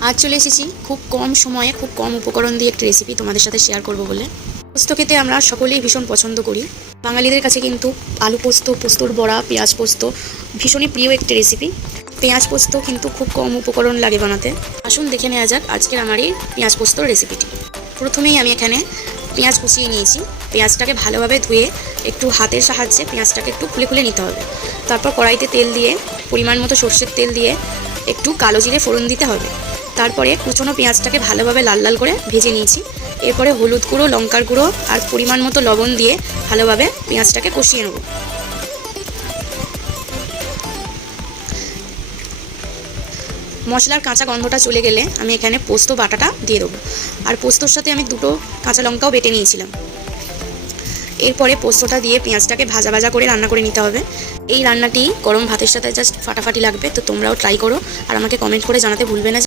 আজ চলে এসেছি খুব কম সময়ে খুব কম উপকরণ দিয়ে একটি রেসিপি তোমাদের সাথে শেয়ার করব বলে। পোস্ত খেতে আমরা সকলেই ভীষণ পছন্দ করি। বাঙালিদের কাছে কিন্তু আলু পোস্ত, পোস্তর বড়া, পেঁয়াজ পোস্ত ভীষণই প্রিয় একটি রেসিপি। পেঁয়াজ পোস্ত কিন্তু খুব কম উপকরণ লাগে বানাতে। আসুন দেখে নেওয়া যাক আজকের আমার এই পেঁয়াজ পোস্তর রেসিপিটি। প্রথমেই আমি এখানে পেঁয়াজ কুচিয়ে নিয়েছি। পেঁয়াজটাকে ভালোভাবে ধুয়ে একটু হাতের সাহায্যে পেঁয়াজটাকে একটু খুলে খুলে নিতে হবে। তারপর কড়াইতে তেল দিয়ে পরিমাণ মতো সর্ষের তেল দিয়ে একটু কালো জিরে ফোড়ন দিতে হবে। তারপরে কুচনো পেঁয়াজটাকে ভালোভাবে লাল লাল করে ভেজে নিয়েছি। এরপরে হলুদ গুঁড়ো, লঙ্কার গুঁড়ো আর পরিমাণ মতো লবণ দিয়ে ভালোভাবে পেঁয়াজটাকে কষিয়ে নেব। মশলার কাঁচা গন্ধটা চলে গেলে আমি এখানে পোস্ত বাটাটা দিয়ে দেবো। আর পোস্তর সাথে আমি দুটো কাঁচা লঙ্কাও বেটে নিয়েছিলাম। এরপরে পোস্তটা দিয়ে পেঁয়াজটাকে ভাজা ভাজা করে রান্না করে নিতে হবে। এই রান্নাটি গরম ভাতের সাথে জাস্ট ফাটাফাটি লাগবে, তো তোমরাও ট্রাই করো আর আমাকে কমেন্ট করে জানাতে ভুলবে না।